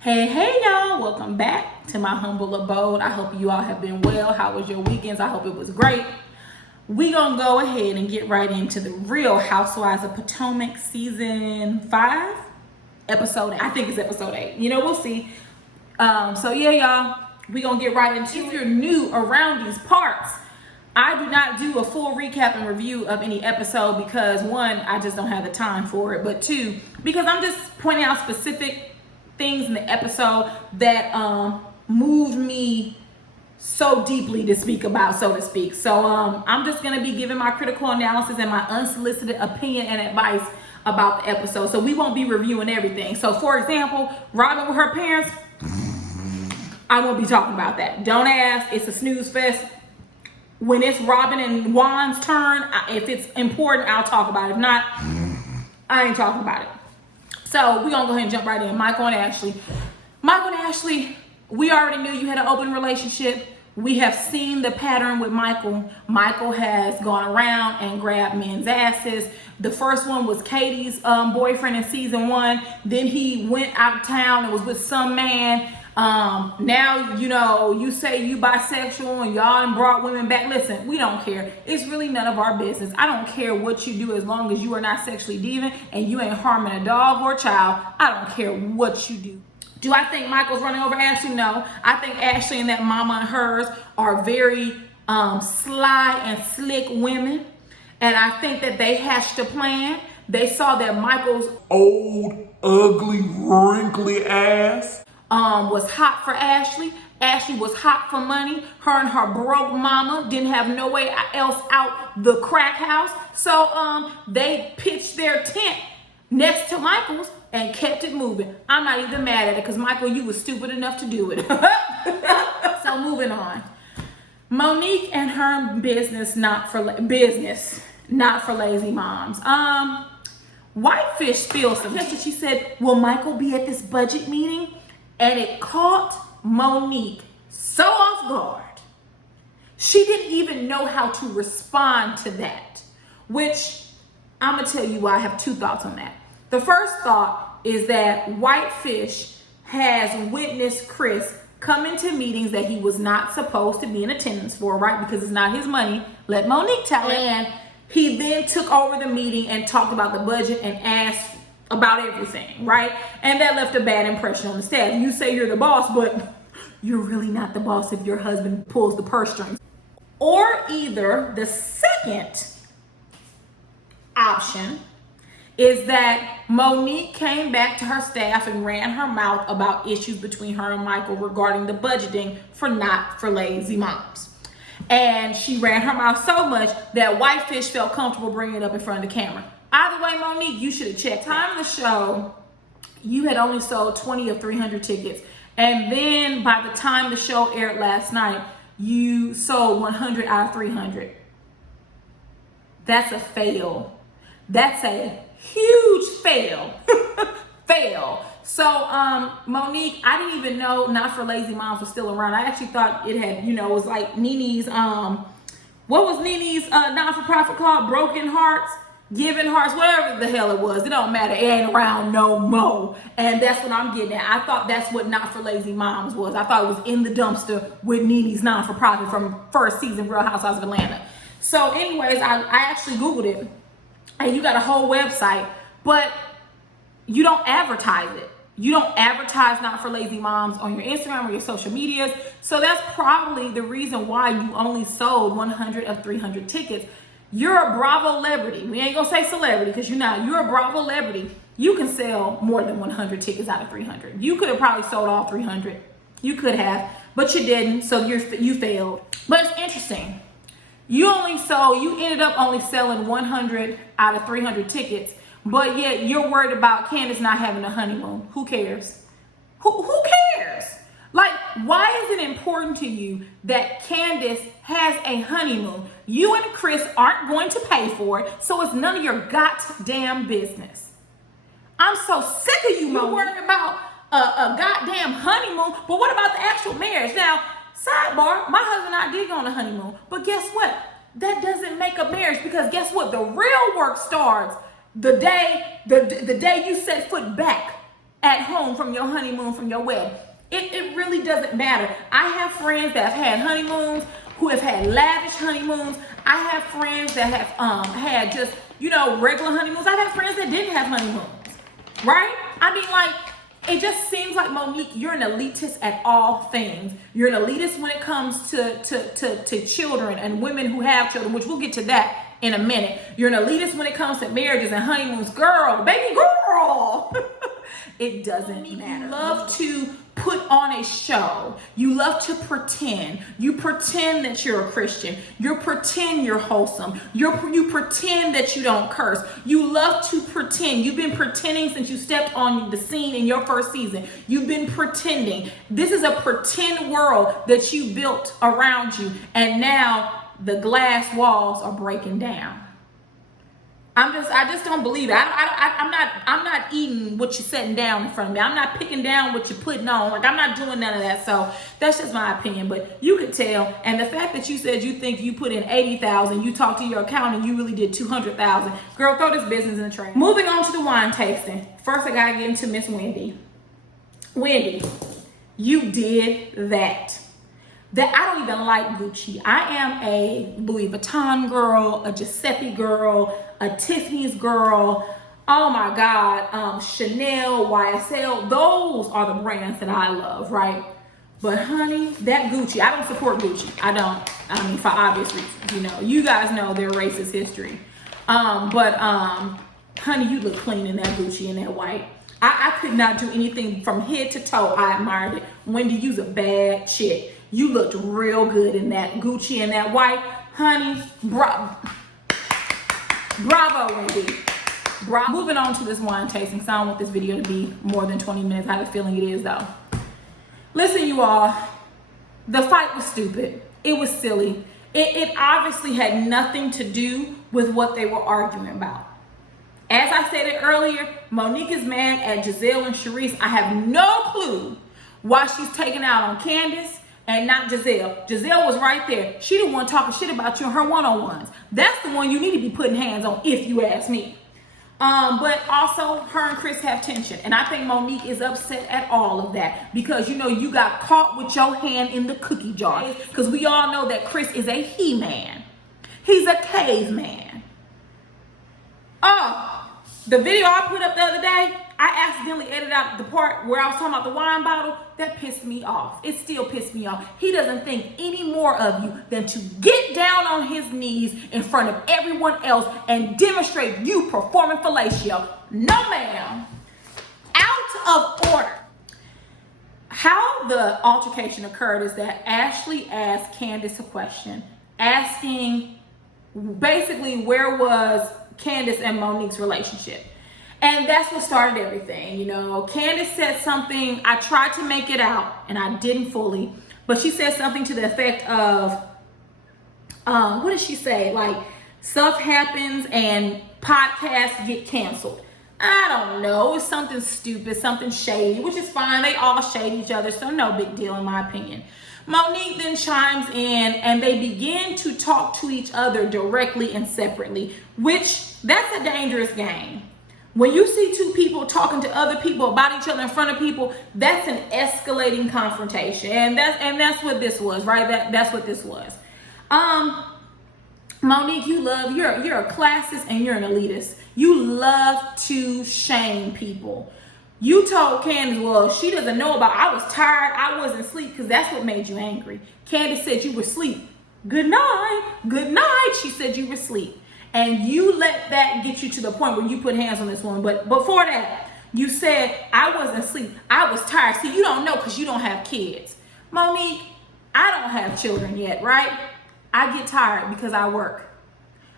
Hey y'all, welcome back to my humble abode. I hope you all have been well. How was your weekends? I hope it was great. We gonna go ahead and get right into the Real Housewives of Potomac season 5, episode 8. I think it's episode 8. We'll see. So yeah, y'all, we gonna get right into it. If you're new around these parts, I do not do a full recap and review of any episode because one, I just don't have the time for it, but two, because I'm just pointing out specific things in the episode that moved me so deeply to speak about, so to speak. So I'm just gonna be giving my critical analysis and my unsolicited opinion and advice about the episode. So we won't be reviewing everything. So for example, Robin with her parents, I won't be talking about that. Don't ask, it's a snooze fest. When it's Robin and Juan's turn, if it's important, I'll talk about it. If not, I ain't talking about it. So we're gonna go ahead and jump right in. Michael and Ashley, we already knew you had an open relationship. We have seen the pattern with Michael. Michael has gone around and grabbed men's asses. The first one was Katie's boyfriend in season 1. Then he went out of town and was with some man. Now, you say you bisexual and y'all and brought women back. Listen, we don't care. It's really none of our business. I don't care what you do as long as you are not sexually deviant and you ain't harming a dog or a child. I don't care what you do. Do I think Michael's running over Ashley? No. I think Ashley and that mama and hers are very sly and slick women. And I think that they hatched a plan. They saw that Michael's old, ugly, wrinkly ass was hot for Ashley. Ashley was hot for money. Her and her broke mama didn't have no way else out the crack house. So they pitched their tent next to Michael's and kept it moving. I'm not even mad at it because Michael, you was stupid enough to do it. So moving on. Monique and her business, not for lazy moms. Whitefish spilled some. She said, "Will Michael be at this budget meeting?" And it caught Monique so off guard. She didn't even know how to respond to that, which I'm gonna tell you why. I have two thoughts on that. The first thought is that Whitefish has witnessed Chris come into meetings that he was not supposed to be in attendance for, right? Because it's not his money. Let Monique tell it. And he then took over the meeting and talked about the budget and asked about everything, right? And that left a bad impression on the staff. You say you're the boss, but you're really not the boss if your husband pulls the purse strings. Or either the second option is that Monique came back to her staff and ran her mouth about issues between her and Michael regarding the budgeting for Not for Lazy Moms. And she ran her mouth so much that Whitefish felt comfortable bringing it up in front of the camera. Either way, Monique, you should have checked. Time of the show, you had only sold 20 of 300 tickets. And then by the time the show aired last night, you sold 100 out of 300. That's a fail. That's a huge fail. Fail. So, Monique, I didn't even know Not for Lazy Moms was still around. I actually thought it had, it was like Nene's, what was Nene's not-for-profit called? Broken Hearts? Giving Hearts, whatever the hell it was. It don't matter. It ain't around no more. And that's what I'm getting at. I thought that's what Not for Lazy Moms was. I thought it was in the dumpster with Nene's non-for-profit from first season Real Housewives of Atlanta. So anyways, I actually Googled it. And you got a whole website, but you don't advertise it. You don't advertise Not for Lazy Moms on your Instagram or your social medias. So that's probably the reason why you only sold 100 of 300 tickets. You're a Bravo celebrity. We ain't gonna say celebrity because you're not. You're a Bravo celebrity. You can sell more than 100 tickets out of 300. You could have probably sold all 300. You could have, but you didn't. So you failed. But it's interesting. You ended up only selling 100 out of 300 tickets, but yet you're worried about Candiace not having a honeymoon. Who cares? Who cares? Like, why is it important to you that Candiace has a honeymoon? You and Chris aren't going to pay for it, so it's none of your goddamn business. I'm so sick of you worrying about a goddamn honeymoon, but what about the actual marriage? Now, sidebar, my husband and I did go on a honeymoon, but guess what? That doesn't make a marriage because guess what? The real work starts the day you set foot back at home from your honeymoon, from your wedding. It really doesn't matter. I have friends that have had honeymoons, who have had lavish honeymoons. I have friends that have had just, regular honeymoons. I've had friends that didn't have honeymoons, right? I mean, like, it just seems like, Monique, you're an elitist at all things. You're an elitist when it comes to children and women who have children, which we'll get to that in a minute. You're an elitist when it comes to marriages and honeymoons. Girl, baby girl. It doesn't matter. You love to put on a show. You love to pretend. You pretend that you're a Christian. You pretend you're wholesome. You pretend that you don't curse. You love to pretend. You've been pretending since you stepped on the scene in your first season. You've been pretending. This is a pretend world that you built around you, and now the glass walls are breaking down. I just don't believe it. I'm not eating what you're setting down in front of me. I'm not picking down what you're putting on. Like, I'm not doing none of that. So that's just my opinion. But you could tell. And the fact that you said you think you put in 80,000, you talked to your accountant, you really did 200,000. Girl, throw this business in the trash. Moving on to the wine tasting. First, I gotta get into Miss Wendy. Wendy, you did that. That I don't even like Gucci. I am a Louis Vuitton girl, a Giuseppe girl, a Tiffany's girl. Oh my God, Chanel, YSL. Those are the brands that I love, right? But honey, that Gucci, I don't support Gucci. I don't. I mean, for obvious reasons. You guys know their racist history. But honey, you look clean in that Gucci and that white. I could not do anything from head to toe. I admired it. Wendy, you's a bad chick. You looked real good in that Gucci and that white. Honey, bravo, Wendy. Bravo. Moving on to this wine tasting. So I don't want this video to be more than 20 minutes. I have a feeling it is, though. Listen, you all. The fight was stupid. It was silly. It obviously had nothing to do with what they were arguing about. As I said it earlier, Monique is mad at Giselle and Charisse. I have no clue why she's taking out on Candiace and not Giselle. Giselle was right there. She the one talking shit about you in her one-on-ones. That's the one you need to be putting hands on, if you ask me. But also, her and Chris have tension. And I think Monique is upset at all of that. Because, you got caught with your hand in the cookie jar. Because we all know that Chris is a he-man. He's a caveman. Oh, the video I put up the other day, I accidentally edited out the part where I was talking about the wine bottle. That pissed me off. It still pissed me off. He doesn't think any more of you than to get down on his knees in front of everyone else and demonstrate you performing fellatio. No, ma'am. Out of order. How the altercation occurred is that Ashley asked Candiace a question, asking basically where was Candiace and Monique's relationship. And that's what started everything. Candiace said something. I tried to make it out and I didn't fully, but she said something to the effect of, what did she say? Like, stuff happens and podcasts get canceled. I don't know. It's something stupid, something shady, which is fine. They all shade each other, so no big deal in my opinion. Monique then chimes in and they begin to talk to each other directly and separately, which that's a dangerous game. When you see two people talking to other people about each other in front of people, that's an escalating confrontation. And that's what this was, right? That's what this was. Monique, you're a classist and you're an elitist. You love to shame people. You told Candiace, well, she doesn't know about, I was tired, I wasn't asleep, because that's what made you angry. Candiace said you were asleep. Good night, she said you were asleep. And you let that get you to the point where you put hands on this woman. But before that, you said, I wasn't asleep, I was tired. See, you don't know because you don't have kids. Monique, I don't have children yet, right? I get tired because I work.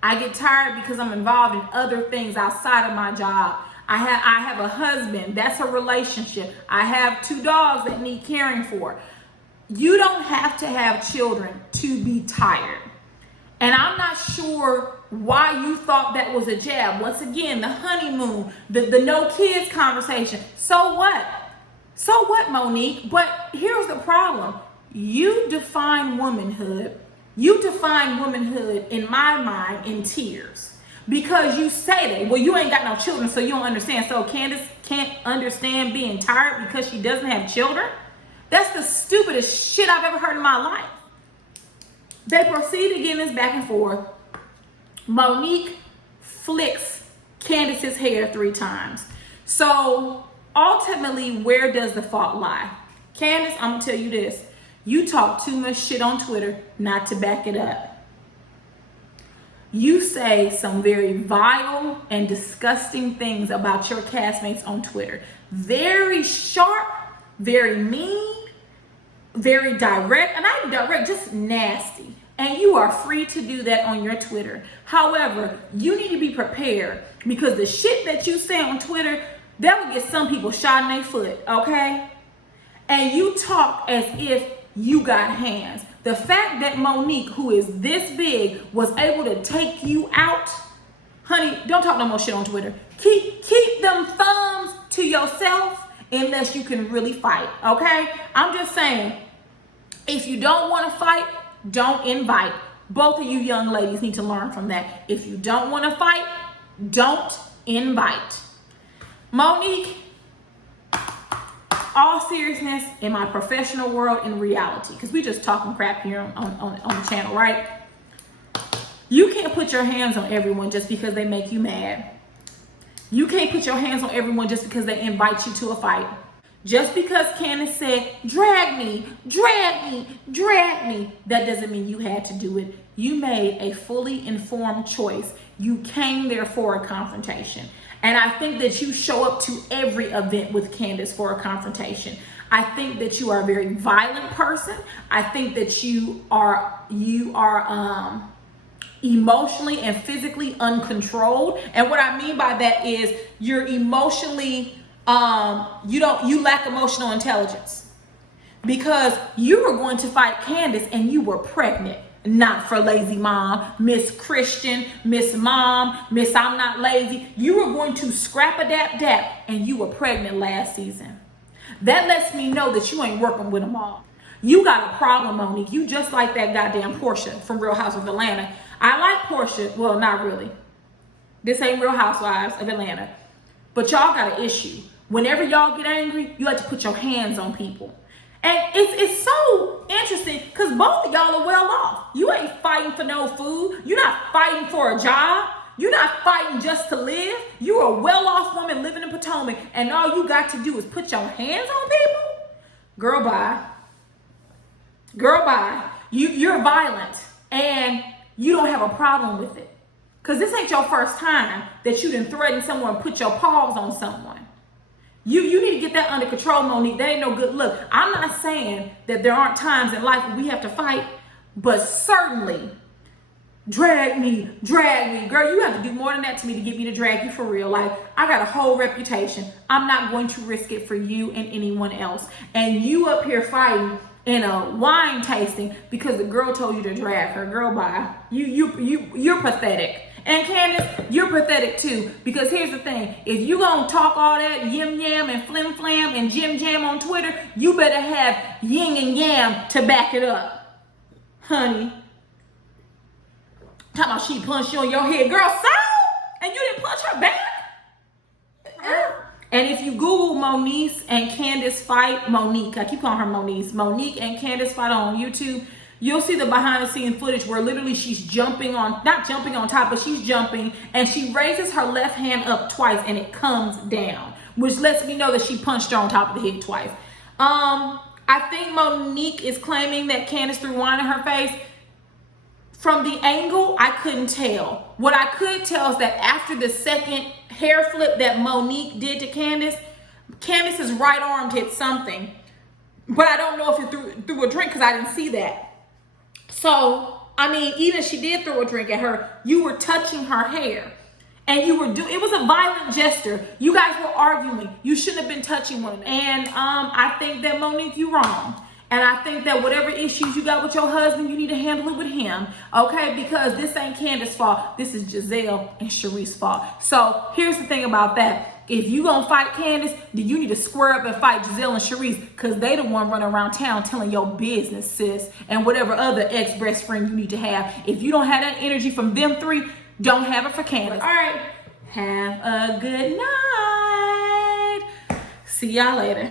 I get tired because I'm involved in other things outside of my job. I have a husband. That's a relationship. I have 2 dogs that need caring for. You don't have to have children to be tired. And I'm not sure why you thought that was a jab. Once again, the honeymoon, the no kids conversation. So what? So what, Monique? But here's the problem. You define womanhood. You define womanhood, in my mind, in tears. because you say that. Well, you ain't got no children, so you don't understand. So Candiace can't understand being tired because she doesn't have children? That's the stupidest shit I've ever heard in my life. They proceed to get this back and forth. Monique flicks Candiace's hair 3 times. So ultimately, where does the fault lie? Candiace, I'm gonna tell you this. You talk too much shit on Twitter not to back it up. You say some very vile and disgusting things about your castmates on Twitter. Very sharp, very mean, very direct, and not even direct, just nasty. And you are free to do that on your Twitter. However, you need to be prepared because the shit that you say on Twitter, that will get some people shot in their foot, okay? And you talk as if you got hands. The fact that Monique, who is this big, was able to take you out, honey, don't talk no more shit on Twitter. Keep them thumbs to yourself unless you can really fight, okay? I'm just saying, if you don't want to fight, don't invite. Both of you young ladies need to learn from that. If you don't want to fight, don't invite. Monique, all seriousness, in my professional world, in reality, because we just talking crap here on the channel, right? You can't put your hands on everyone just because they make you mad. You can't put your hands on everyone just because they invite you to a fight. Just because Candiace said, drag me, drag me, drag me, that doesn't mean you had to do it. You made a fully informed choice. You came there for a confrontation. And I think that you show up to every event with Candiace for a confrontation. I think that you are a very violent person. I think that you are emotionally and physically uncontrolled. And what I mean by that is you're emotionally, you lack emotional intelligence, because you were going to fight Candiace and you were pregnant. Not for lazy mom, Miss Christian, Miss Mom, Miss I'm not lazy. You were going to scrap a dap and you were pregnant last season. That lets me know that you ain't working with them all. You got a problem, Monique. You just like that goddamn Portia from Real Housewives of Atlanta. I like Portia. Well, not really. This ain't Real Housewives of Atlanta. But y'all got an issue. Whenever y'all get angry, you like to put your hands on people. And it's so interesting because both of y'all are well off. You ain't fighting for no food. You're not fighting for a job. You're not fighting just to live. You're a well-off woman living in Potomac, and all you got to do is put your hands on people? Girl, bye. Girl, bye. You're violent, and you don't have a problem with it. Because this ain't your first time that you done threatened someone and put your paws on someone. You need to get that under control, Monique. That ain't no good look. I'm not saying that there aren't times in life when we have to fight, but certainly drag me. Girl, you have to do more than that to me to get me to drag you for real. Like, I got a whole reputation. I'm not going to risk it for you and anyone else. And you up here fighting in a wine tasting because the girl told you to drag her. Girl, bye. You're pathetic. And Candiace, you're pathetic too, because here's the thing. If you gonna talk all that yim yam and flim flam and jim jam on Twitter, you better have yin and yam to back it up. Honey. Talking about she punched you on your head. Girl, so? And you didn't punch her back? And if you Google Monique and Candiace fight, Monique, I keep calling her Monique and Candiace fight on YouTube, you'll see the behind the scenes footage where literally she's jumping on, not jumping on top, but she's jumping and she raises her left hand up twice and it comes down, which lets me know that she punched her on top of the head twice. I think Monique is claiming that Candiace threw wine in her face. From the angle, I couldn't tell. What I could tell is that after the second hair flip that Monique did to Candiace, Candiace's right arm hit something. But I don't know if it threw a drink because I didn't see that. So, I mean, even if she did throw a drink at her, you were touching her hair. And you were it was a violent gesture. You guys were arguing. You shouldn't have been touching one. And I think that, Monique, you're wrong. And I think that whatever issues you got with your husband, you need to handle it with him, okay? Because this ain't Candiace's fault. This is Giselle and Sherese's fault. So here's the thing about that. If you gonna fight Candiace, then you need to square up and fight Giselle and Sherese, because they the one running around town telling your business, sis, and whatever other ex-best friend you need to have. If you don't have that energy from them three, Don't have it for Candiace. All right. Have a good night. See y'all later.